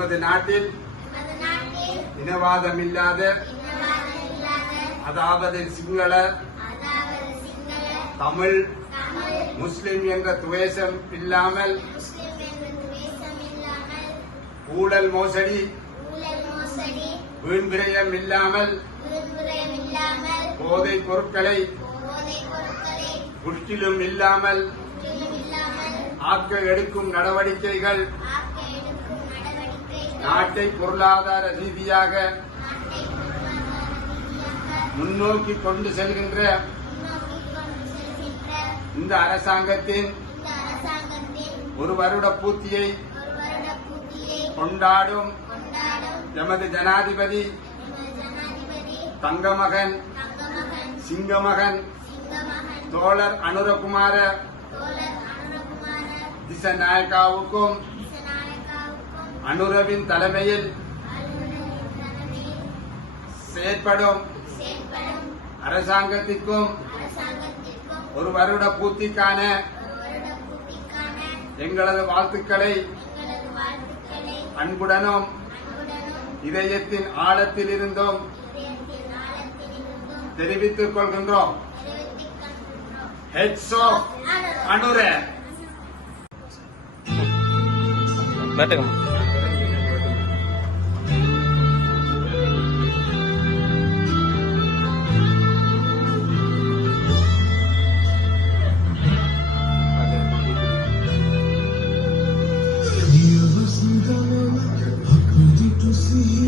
எமது நாட்டில் இனவாதமில்லாத அதாவது சிங்கள தமிழ் முஸ்லிம் என்ற துவேஷம் இல்லாமல் ஊழல் மோசடி வீண்விரயம் இல்லாமல் போதைப் பொருட்களை முற்றிலும் இல்லாமல் ஆக்க எடுக்கும் நடவடிக்கைகள் நாட்டை பொருளாதார ரீதியாக முன்னோக்கி கொண்டு செல்கின்ற இந்த அரசாங்கத்தின் ஒரு வருட பூர்த்தியை கொண்டாடும் எமது ஜனாதிபதி தங்கமகன் சிங்கமகன் தோழர் அனுரகுமார தோழர் திசநாயக்காவுக்கும் அனுரவின் தலைமையில் செயற்படும் அரசாங்கத்திற்கும் ஒரு வருட பூர்த்திக்கான எங்களது வாழ்த்துக்களை அன்புடனும் இதயத்தின் ஆழத்தில் இருந்தும் தெரிவித்துக் கொள்கின்றோம். தெரிவித்துக் கொள்கின்றோம் ஹெட்ஸோ அனுர see.